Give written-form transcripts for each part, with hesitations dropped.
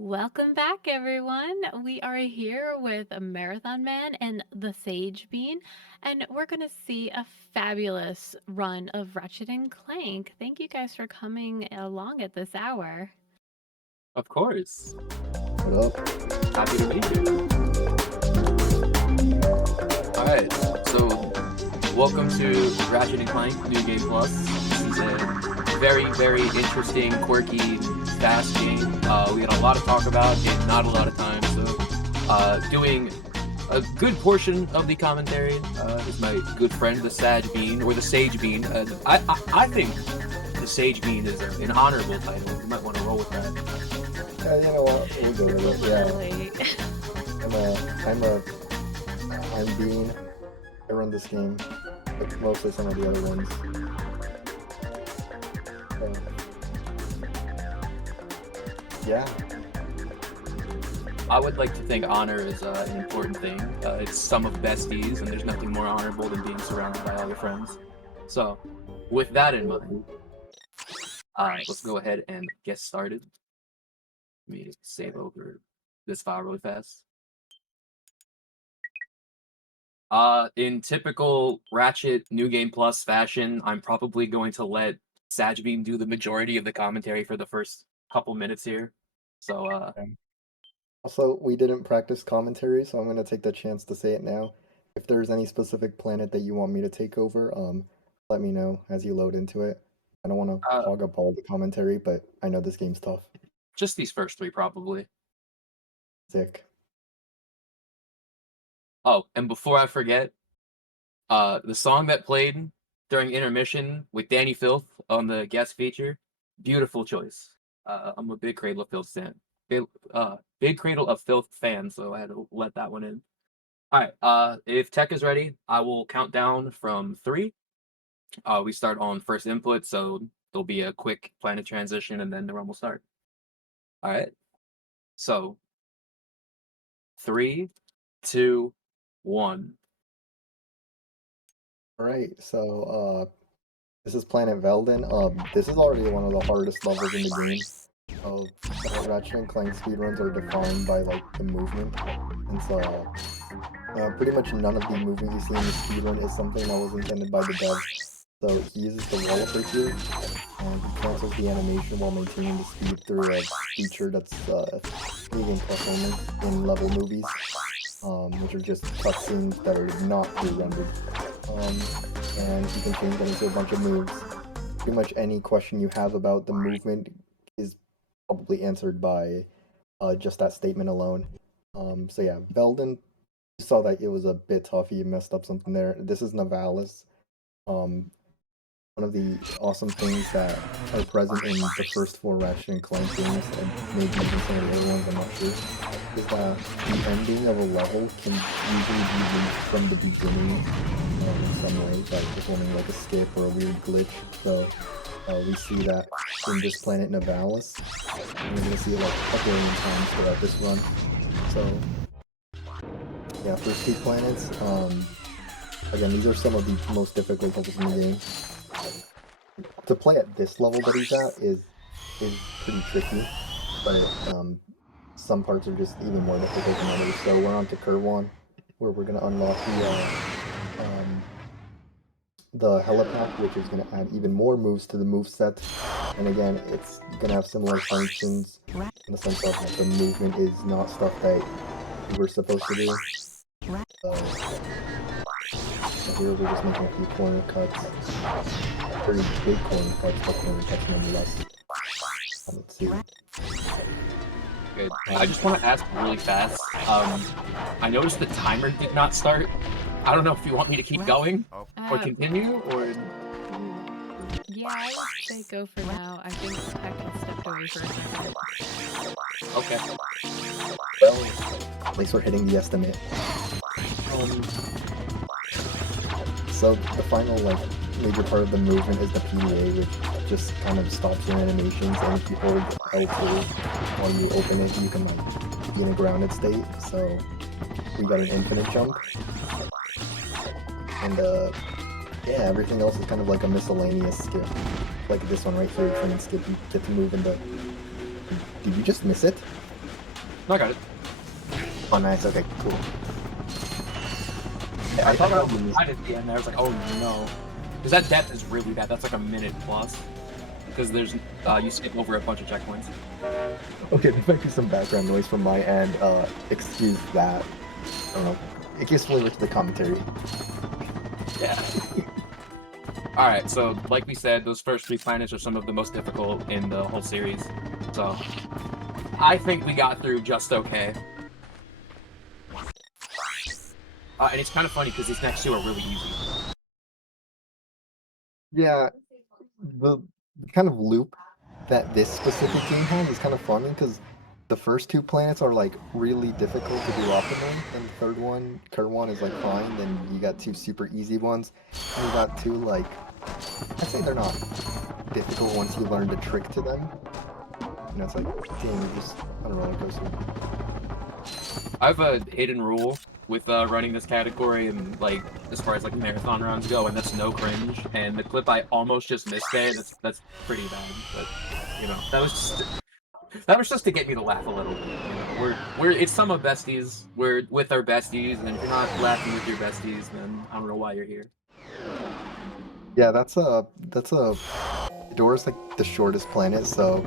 Welcome back, everyone. We are here with a Marathon Man and the Sage Bean, and we're going to see a fabulous run of Ratchet and Clank. Thank you guys for coming along at this hour. Of course. What up? Happy to be here. Alright, so welcome to Ratchet and Clank New Game Plus. This is a very, very interesting, quirky, fast game. We had a lot to talk about and not a lot of time, so doing a good portion of the commentary is my good friend, the Sage Bean, or the Sage Bean. I think the Sage Bean is an honorable title. You might want to roll with that. Yeah, you know what? We'll go with it. Yeah, I'm Bean. I run this game, like mostly some of the other ones. Yeah. I would like to think honor is an important thing. It's Sum of Besties, and there's nothing more honorable than being surrounded by all your friends. So, with that in mind, let's go ahead and get started. Let me save over this file really fast. In typical Ratchet New Game Plus fashion, I'm probably going to let Sajbeam do the majority of the commentary for the first couple minutes here. So, Also, we didn't practice commentary, so I'm gonna take the chance to say it now. If there's any specific planet that you want me to take over, let me know as you load into it. I don't want to hog up all the commentary, but I know this game's tough. Just these first three, probably. Sick. Oh, and before I forget, the song that played during intermission with Danny Filth on the guest feature, beautiful choice. I'm a big Cradle of Filth fan. Big Cradle of Filth fan, so I had to let that one in. All right. If tech is ready, I will count down from 3. We start on first input, so there'll be a quick planet transition, and then the run will start. All right. So 3, 2, 1. Alright, so this is Planet Veldin. This is already one of the hardest levels in the game. Ratchet and Clank speedruns are defined by like the movement, and so pretty much none of the movement you see in the speedrun is something that was intended by the devs. So he uses the walloper here, and he cancels the animation while maintaining the speed through a feature that's New Game Plus only in level movies, which are just cutscenes that are not pre-rendered. And you can change them into a bunch of moves. Pretty much any question you have about the movement is probably answered by just that statement alone. So yeah, Veldin, you saw that it was a bit tough. He messed up something there. This is Navalis. One of the awesome things that are present in the first 4 Ratchet and Clank games, and maybe even some of the other ones, I'm not sure, is that the ending of a level can usually be reached from the beginning in some way, by performing like a skip or a weird glitch. So we see that in this planet Navalis, and we're going to see it like a billion times throughout this run. So yeah, first 2 planets, again, these are some of the most difficult levels in the game. To play at this level that he's at is pretty tricky, but some parts are just even more difficult than others. So we're on to Curve 1, where we're going to unlock the helipad, which is going to add even more moves to the moveset. And again, it's going to have similar functions in the sense that the movement is not stuff that you were supposed to do. So here we're just making a few corner cuts. Pretty big corner cuts, but corner cuts nonetheless. Let's see. Good. I just want to ask really fast. I noticed the timer did not start. I don't know if you want me to keep going or continue or. Yeah, I would say go for now. I think Tech has stepped over for a second. Okay. Well, at least we're hitting the estimate. So the final like major part of the movement is the PDA, which just kind of stops your animations, and if you hold L2 while you open it, you can like be in a grounded state. So we got an infinite jump, and yeah, everything else is kind of like a miscellaneous skip, like this one right here, train skip. You get to move into. Did you just miss it? No, I got it. Oh, nice. Okay, cool. I thought I was right at the end. I was like, oh no, because that depth is really bad. That's like a minute plus. Because there's you skip over a bunch of checkpoints. Okay, there might be some background noise from my end. Excuse that. I don't know. It gives flavor to the commentary. Yeah. Alright, so like we said, those first 3 planets are some of the most difficult in the whole series. So I think we got through just okay. And it's kind of funny because these next 2 are really easy. Yeah, the kind of loop that this specific game has is kind of funny because the first 2 planets are like really difficult to do optimally, and the third one, Kerwan, is like fine. Then you got 2 super easy ones, and you got 2 like I'd say they're not difficult once you learn the trick to them. You know, it's like dang, you're just on a roller coaster. I have a hidden rule with running this category and like as far as like marathon runs go, and that's no cringe. And the clip I almost just missed there, that's pretty bad. But you know, that was just to get me to laugh a little bit. You know, we're it's Sum of Besties. We're with our besties, and if you're not laughing with your besties, then I don't know why you're here. Yeah, that's a Dora's like the shortest planet, so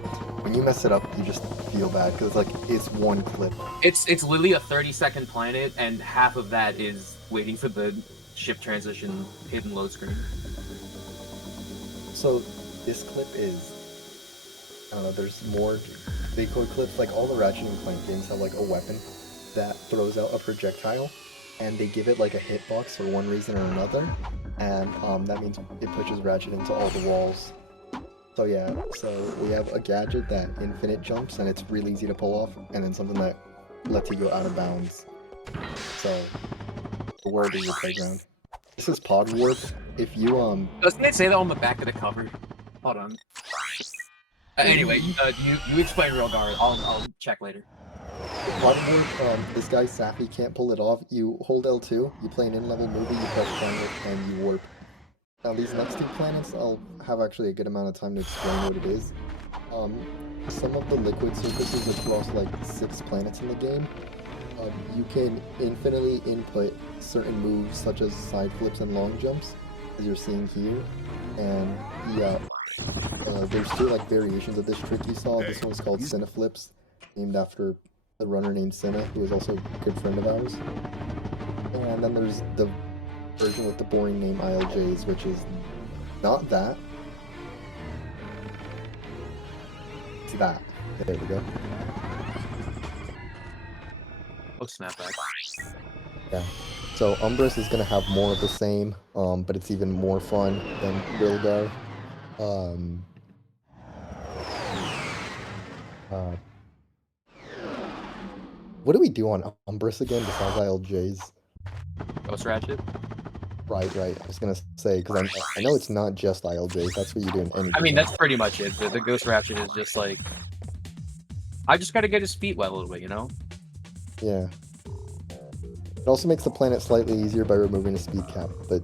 when you mess it up, you just feel bad because like it's one clip. It's literally a 30-second planet, and half of that is waiting for the ship transition hidden load screen. So this clip is, I don't know, there's more Bitcoin clips. Like all the Ratchet and Clank games have like a weapon that throws out a projectile, and they give it like a hitbox for one reason or another, and that means it pushes Ratchet into all the walls. So yeah, so we have a gadget that infinite jumps, and it's really easy to pull off, and then something that lets you go out of bounds. So the world is your playground. This is Pod Warp. If you Doesn't it say that on the back of the cover? Hold on. Anyway, you explain real guard. I'll check later. Pod Warp, this guy Safi can't pull it off. You hold L2, you play an in-level movie, you press triangle, and you warp. Now these next 2 planets, I'll have actually a good amount of time to explain what it is. Some of the liquid surfaces across like 6 planets in the game, you can infinitely input certain moves such as side flips and long jumps, as you're seeing here. And yeah, there's 2 like variations of this trick you saw. This one's called Cineflips, named after a runner named Cinna, who is also a good friend of ours. And then there's the version with the boring name ILJs, which is not that. It's that. There we go. Oh, snapback. Yeah. So Umbrus is gonna have more of the same, but it's even more fun than Rilgar. What do we do on Umbrus again besides ILJs? Ghost Ratchet? Right. I was gonna say, because I know it's not just ILJs. That's what you do in any. I mean, that's pretty much it. The Ghost Ratchet is just like, I just gotta get his feet wet a little bit, you know? Yeah. It also makes the planet slightly easier by removing a speed cap, but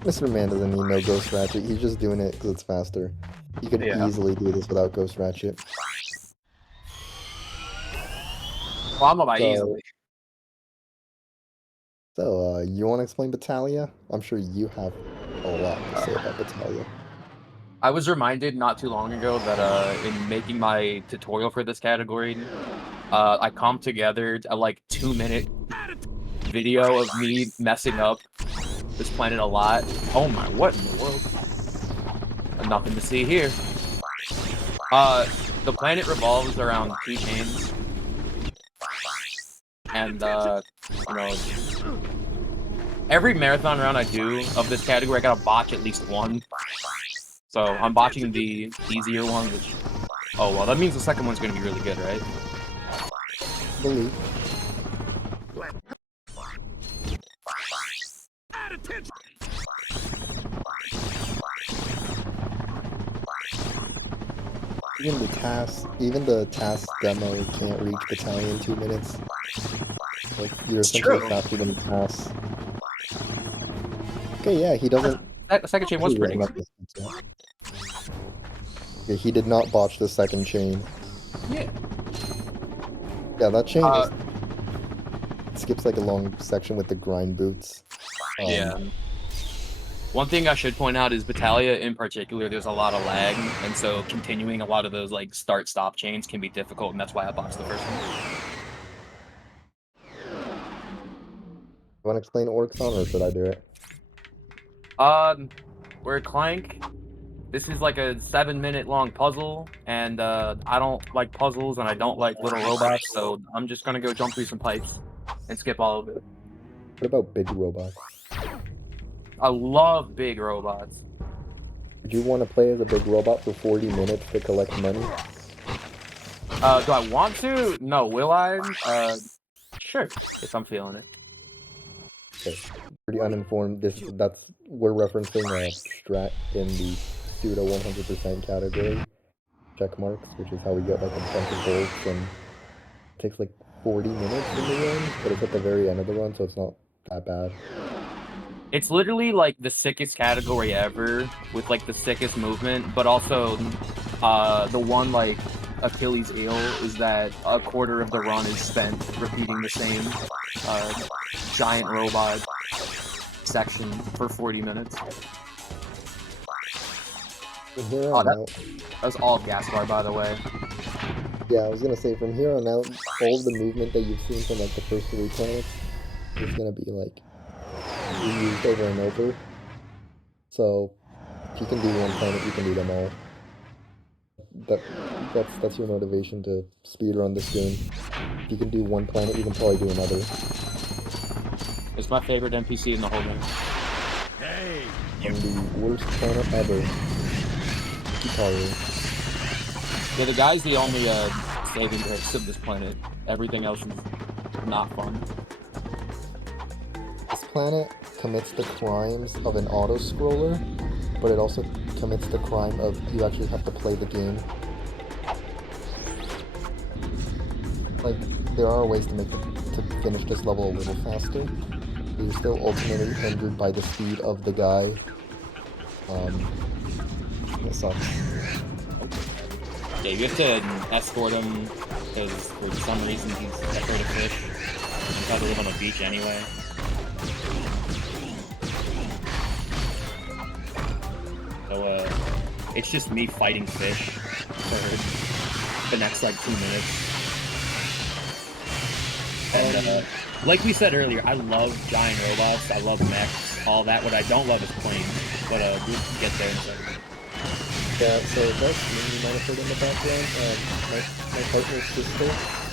Mr. Man doesn't need no Ghost Ratchet. He's just doing it because it's faster. He could easily do this without Ghost Ratchet. Well, I'm about easily. So, you want to explain Battalia? I'm sure you have a lot to say about Battalia. I was reminded not too long ago that in making my tutorial for this category, I comped together a like 2-minute video of me messing up this planet a lot. Oh my, what in the world? Nothing to see here. The planet revolves around 2 chains. And, you know, every marathon round I do of this category, I gotta botch at least one. So I'm botching the easier one, which, oh well, that means the second one's gonna be really good, right? Believe. Even the task demo can't reach Battalion in 2 minutes. Like, you're essentially faster than the task. Okay, yeah, he doesn't. That second chain was pretty good. Okay, he did not botch the second chain. Yeah. Yeah, that chain Uh, skips like a long section with the grind boots. Yeah. One thing I should point out is Battaglia in particular, there's a lot of lag, and so continuing a lot of those like start-stop chains can be difficult, and that's why I botched the first one. You want to explain Orxon, or should I do it? Where Clank, this is like a 7-minute long puzzle, and I don't like puzzles, and I don't like little robots, so I'm just gonna go jump through some pipes and skip all of it. What about big robots? I love big robots. Would you want to play as a big robot for 40 minutes to collect money? Do I want to? No. Will I? Sure, if I'm feeling it. Okay. Pretty uninformed. We're referencing a strat in the pseudo 100% category. Check marks, which is how we get like a bunch of golds, and it takes like 40 minutes in the run, but it's at the very end of the run, so it's not that bad. It's literally like the sickest category ever, with like the sickest movement, but also the one like Achilles heel is that a quarter of the run is spent repeating the same giant robot section for 40 minutes. From here on out, that was all of Gaspar, by the way. yeah, I was gonna say, from here on out, all of the movement that you've seen from like the first 3 planets is gonna be like reused over and over. So if you can do one planet, you can do them all. That's your motivation to speedrun this game. If you can do one planet, you can probably do another. It's my favorite NPC in the whole game. Hey, On the worst planet ever. Hikaru. Yeah, the guy's the only saving grace of this planet. Everything else is not fun. This planet commits the crimes of an auto-scroller, but it also commits the crime of you actually have to play the game. Like, there are ways to finish this level a little faster, but you're still ultimately hindered by the speed of the guy. It sucks. Yeah, you have to escort him because for some reason he's afraid of fish. He's got to live on the beach anyway. So it's just me fighting fish for the next like 2 minutes. And like we said earlier, I love giant robots, I love mechs, all that. What I don't love is planes, but we'll get there in a second. Yeah, so that's me, you might have heard in the background. My partner's sister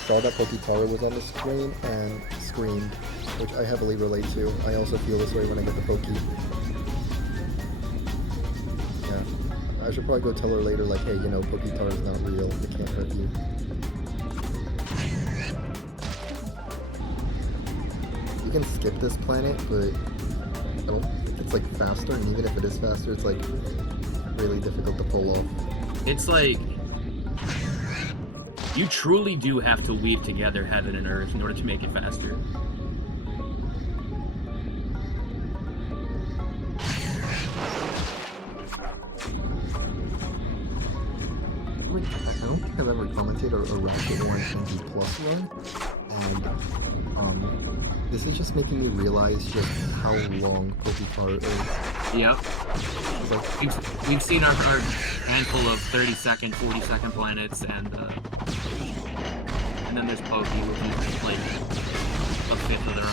saw that Pokitaru was on the screen and screamed, which I heavily relate to. I also feel this way when I get the Poke. Yeah, I should probably go tell her later, like, hey, you know, Pokitaru is not real, it can't hurt you. You can skip this planet, but I don't think it's like faster, and even if it is faster, it's like really difficult to pull off. It's like you truly do have to weave together heaven and earth in order to make it faster. I don't think I've ever commented or Ratchet or NG Plus run, and this is just making me realize just how long Pokitaru is. Yep. Like, We've seen our handful of 30-second, 40-second planets, and then there's Poke, which is like a fifth of their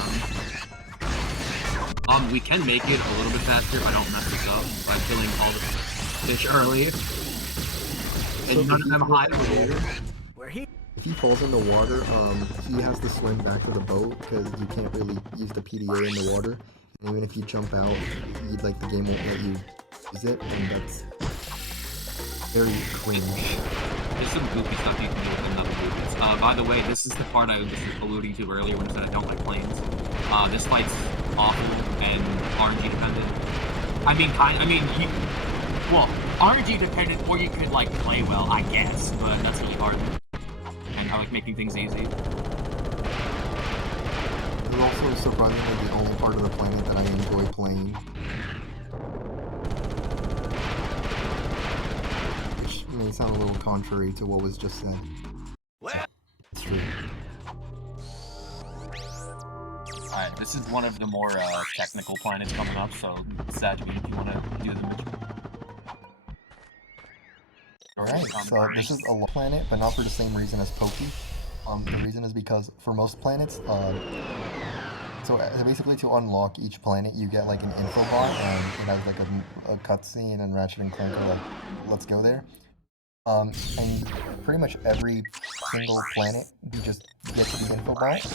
own. We can make it a little bit faster if I don't mess this up by killing all the fish early. And none of them hide over here. if he falls in the water, he has to swim back to the boat because you can't really use the PDA in the water. And even if you jump out, like the game won't let you use it, and that's very cringe. There's some goofy stuff you can do with another movements. By the way, this is the part I was alluding to earlier when I said I don't like planes. This fight's awful and RNG dependent. Well, RNG dependent, or you could like play well, I guess, but that's really hard. And I like making things easy. It's also surprisingly the only part of the planet that I enjoy playing. Which means sound a little contrary to what was just said. Well, It's true. Alright, this is one of the more technical planets coming up, so Sajmi, if you want to do the mission. Alright, so this is a low planet, but not for the same reason as Pokey. The reason is because for most planets, so basically to unlock each planet, you get like an info bar, and it has like a cutscene, and Ratchet and Clank are like, let's go there. And pretty much every single planet, we just get to the info bot.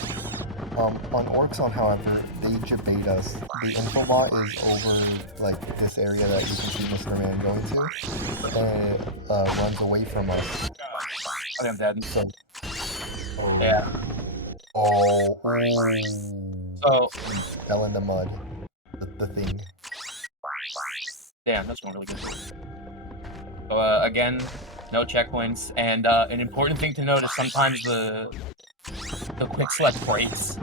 On Orxon, however, they debate us. The info bot is over like this area that you can see Mr. Man going to, and it runs away from us. Okay, I'm dead. So, oh, Yeah. oh, So, fell in the mud. The thing. damn, that's going really good. So, again, no checkpoints, and an important thing to note is sometimes the quick select breaks.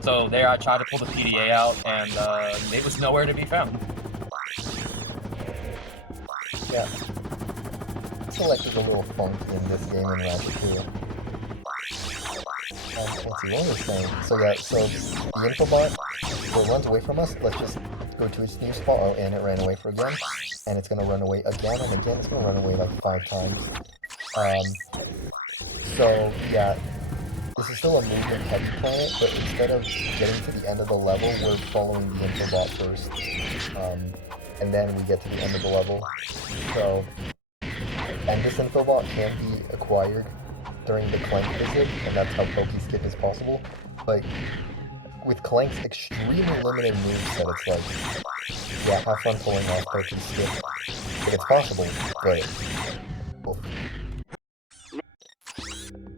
So there I tried to pull the PDA out, and it was nowhere to be found. Yeah. Select is a little funky in this game in Ratchet 2. Let's see, what was I saying? So yeah, so the info bot, so it runs away from us. Let's just go to its new spot. Oh, and it ran away for again. And it's gonna run away again and again. It's gonna run away like 5 times. So yeah, this is still a movement heavy planet, but instead of getting to the end of the level, we're following the info bot first. And then we get to the end of the level. So, and this info bot can be acquired during the Clank visit, and that's how Pokey Skip is possible. Like, with Clank's extremely limited moveset, it's like, yeah, have fun pulling off Pokey Skip. Like, it's possible, but... Oof.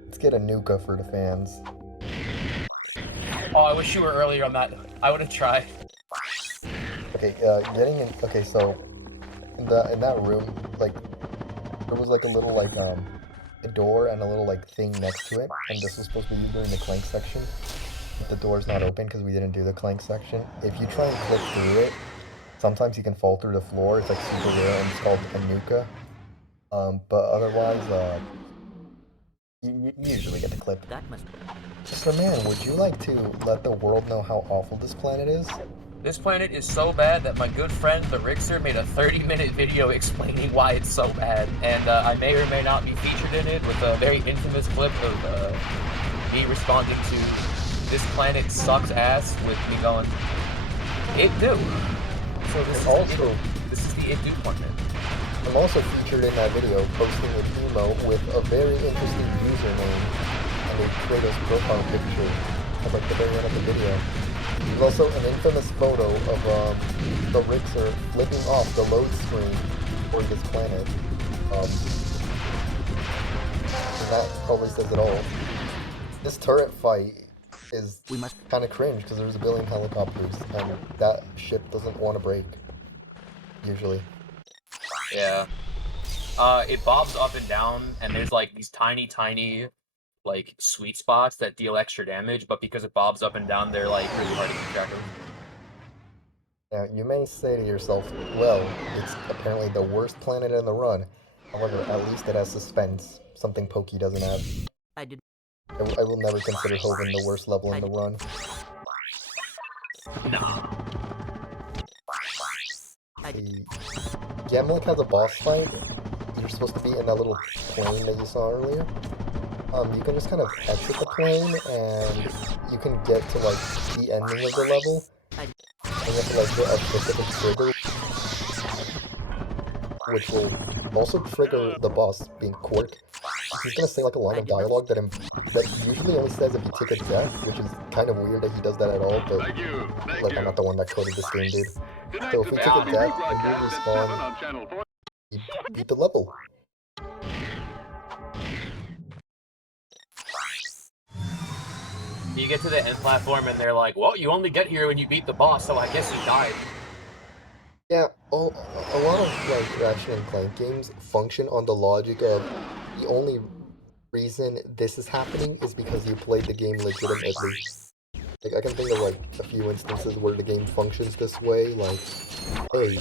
Let's get a Nuka for the fans. Oh, I wish you were earlier on that. I would have tried. Okay, getting in... Okay, so... In that room, like... There was like a little, like, a door and a little, like, thing next to it. And this was supposed to be used during the Clank section. But the door's not open because we didn't do the Clank section. If you try and click through it, sometimes you can fall through the floor. It's, like, super rare, and it's called a Nuka. But otherwise, you usually get the clip. That must be. Mr. Man, would you like to let the world know how awful this planet is? This planet is so bad that my good friend the Rixer made a 30-minute video explaining why it's so bad, and I may or may not be featured in it with a very infamous clip of me responding to "This planet sucks ass" with me going, "It do." So this is the It do planet. I'm also featured in that video posting an emote with a very interesting username and a Kratos profile picture at like the very end of the video. There's also an infamous photo of the Rixer flipping off the load screen for this planet. And that probably says it all. This turret fight is kind of cringe because there's a billion helicopters and that ship doesn't want to break. Usually. Yeah. It bobs up and down, and there's like these tiny, like, sweet spots that deal extra damage, but because it bobs up and down, they're like really hard to keep track of. Now, you may say to yourself, well, it's apparently the worst planet in the run. However, at least it has suspense, something Pokey doesn't have. I did. I will never consider Hoven the worst level in the run. Nah. See, Gemlik has a boss fight. You're supposed to be in that little plane that you saw earlier. You can just kind of exit the plane, and you can get to, like, the ending of the level. And you have to, like, hit a specific trigger, which will also trigger the boss, being Quark. He's gonna say, like, a line of dialogue that usually only says if you take a death, which is kind of weird that he does that at all, but, like, I'm not the one that coded this game, dude. So if we take a death, and you respawn, you beat the level. You get to the end platform, and they're like, well, you only get here when you beat the boss, so I guess you died. Yeah, a lot of, like, Ratchet and Clank games function on the logic of the only reason this is happening is because you played the game legitimately. Like, I can think of, like, a few instances where the game functions this way, like, hey,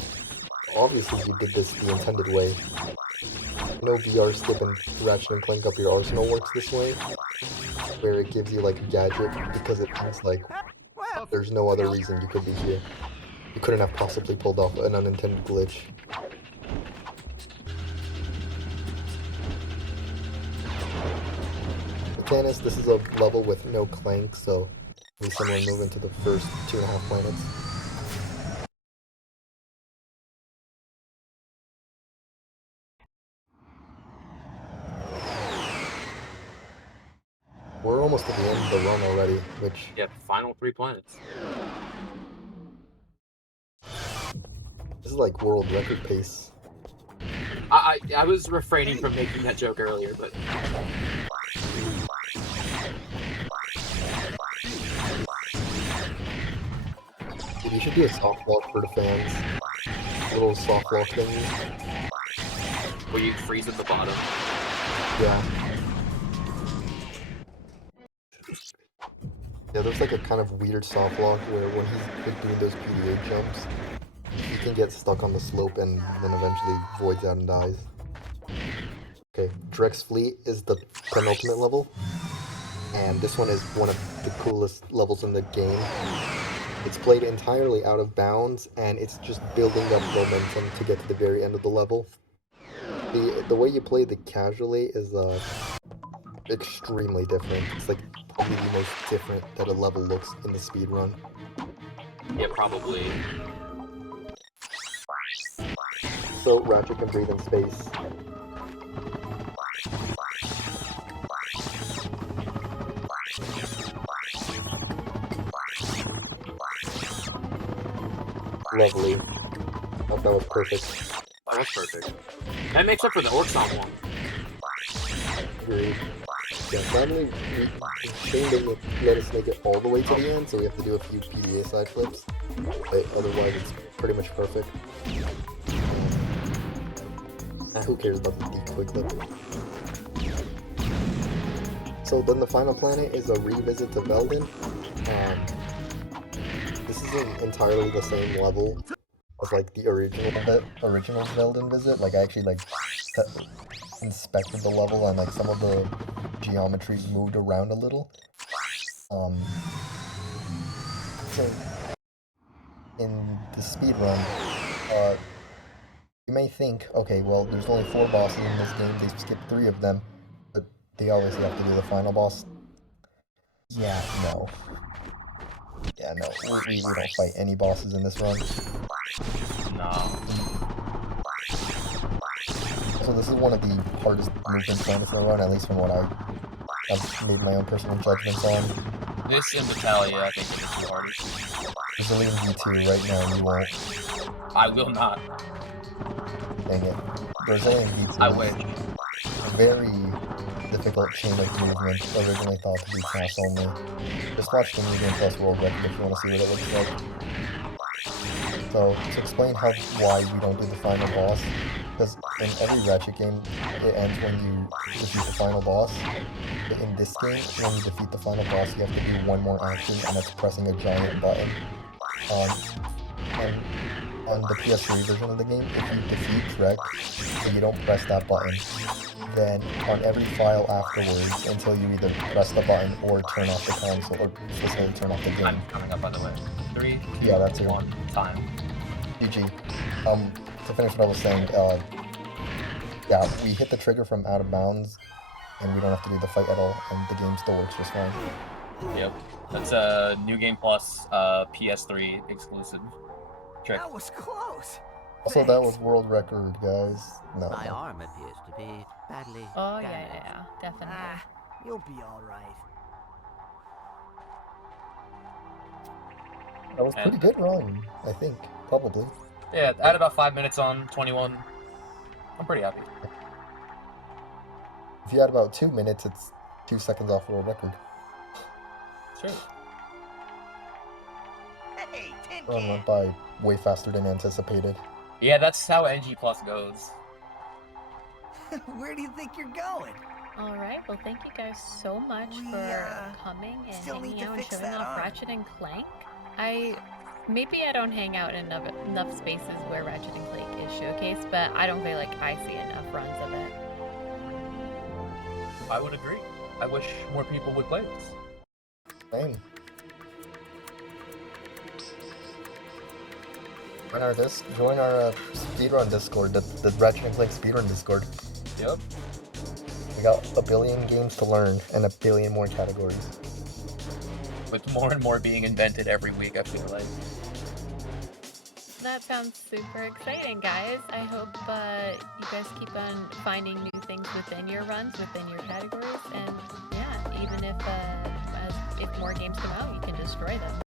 obviously you did this the intended way. I know VR skip and Ratchet and Clank Up Your Arsenal works this way, where it gives you like a gadget because it means like there's no other reason you could be here. You couldn't have possibly pulled off an unintended glitch. Mechanist, this is a level with no Clank, so we similar movement to the first 2.5 planets. We're almost at the end of the run already, which... Yep, final 3 planets. This is like world record pace. I was refraining from making that joke earlier, but... Dude, you should do a softball for the fans. A little softball thing. Where you freeze at the bottom. Yeah. Yeah, there's like a kind of weird soft lock where when he's doing those PDA jumps, he can get stuck on the slope and then eventually voids out and dies. Okay, Drex Fleet is the penultimate level, and this one is one of the coolest levels in the game. It's played entirely out of bounds, and it's just building up momentum to get to the very end of the level. The way you play the casually is extremely different. It's like probably the most different that a level looks in the speedrun. Yeah, probably. So Ratchet can breathe in space. Lovely. Thought that was perfect. That was perfect. That makes up for the Orkson one. Agreed. Yeah, finally, Shane didn't let us make it all the way to the end, so we have to do a few PDA side flips. But otherwise, it's pretty much perfect. Who cares about the deep quick clip? So then the final planet is a revisit to Veldin. This isn't entirely the same level as like the original Veldin visit. Like I actually inspected the level and like some of the geometries moved around a little. So in the speedrun, you may think, okay, well, there's only 4 bosses in this game, they skipped 3 of them, but they obviously have to do the final boss. Yeah, no. Yeah, no, we don't fight any bosses in this run. No. So this is one of the hardest movement planets in the run, at least from what I've made my own personal judgments on. This and Battaglia, I think, are the 2 hardest. Brazilian V2 right now, and you won't. I will not. Dang it. Brazilian V2 I wish. a very difficult chain of movement, originally thought to be class only. Just watch the New Game Plus World Record if you want to see what it looks like. So, to explain why we don't do the final boss, because in every Ratchet game, it ends when you defeat the final boss. But in this game, when you defeat the final boss, you have to do one more action, and that's pressing a giant button. And on the PS3 version of the game, if you defeat Drek and you don't press that button, then on every file afterwards, until you either press the button or turn off the console, or physically turn off the game. I'm coming up, by the way. 3, 2, Yeah, that's 1, time. GG. To finish what I was saying, yeah, we hit the trigger from out of bounds, and we don't have to do the fight at all, and the game still works just fine. Yep. That's a New Game Plus PS3 exclusive trick. That was close. Also, that was world record, guys. No. My arm appears to be badly Oh, damaged. yeah, definitely. Ah, you'll be all right. That was a pretty good run, I think. Probably. Yeah, I had about 5 minutes on 21. I'm pretty happy. If you had about 2 minutes, it's 2 seconds off world record. Sure. Hey, Tin Run Can. went by way faster than anticipated. Yeah, that's how NG Plus goes. Where do you think you're going? All right. Well, thank you guys so much We, for coming and still need hanging to out and fix showing that off arm. Ratchet and Clank. Maybe I don't hang out in enough spaces where Ratchet and Clank is showcased, but I don't feel like I see enough runs of it. I would agree. I wish more people would play this. Same. Join our speedrun Discord, the Ratchet and Clank speedrun Discord. Yep. We got a billion games to learn and a billion more categories. With more and more being invented every week, I feel like. That sounds super exciting, guys. I hope you guys keep on finding new things within your runs, within your categories, and yeah, even if more games come out, you can destroy them.